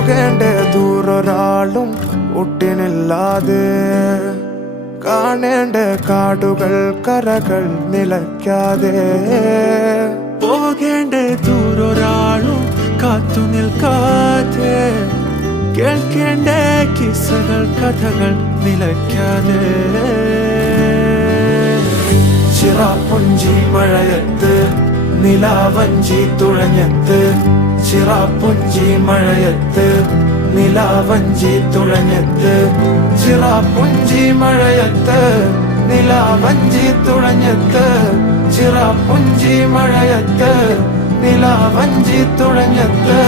പോകേണ്ട ദൂരൊരാളും ഒട്ടിനില്ലാതെ കാണേണ്ട കാടുകൾ കരകൾ നിലയ്ക്കാതെ പോകേണ്ട ദൂരൊരാളും കാത്തു നിൽക്കാതെ കേൾക്കേണ്ട കിസ്സകൾ കഥകൾ നിലയ്ക്കാതെ ചിറാപ്പുഞ്ചി മഴയത്ത് നിലാവഞ്ചി തുഴഞ്ഞത്ത് ചിറാപ്പുഞ്ചി മഴയത്ത് നിലാവഞ്ചി തുഴഞ്ഞത്ത് ചിറാപ്പുഞ്ചി മഴയത്ത് നിലാവഞ്ചി തുഴഞ്ഞത്ത് ചിറാപ്പുഞ്ചി മഴയത്ത് നിലാവഞ്ചി തുഴഞ്ഞത്ത്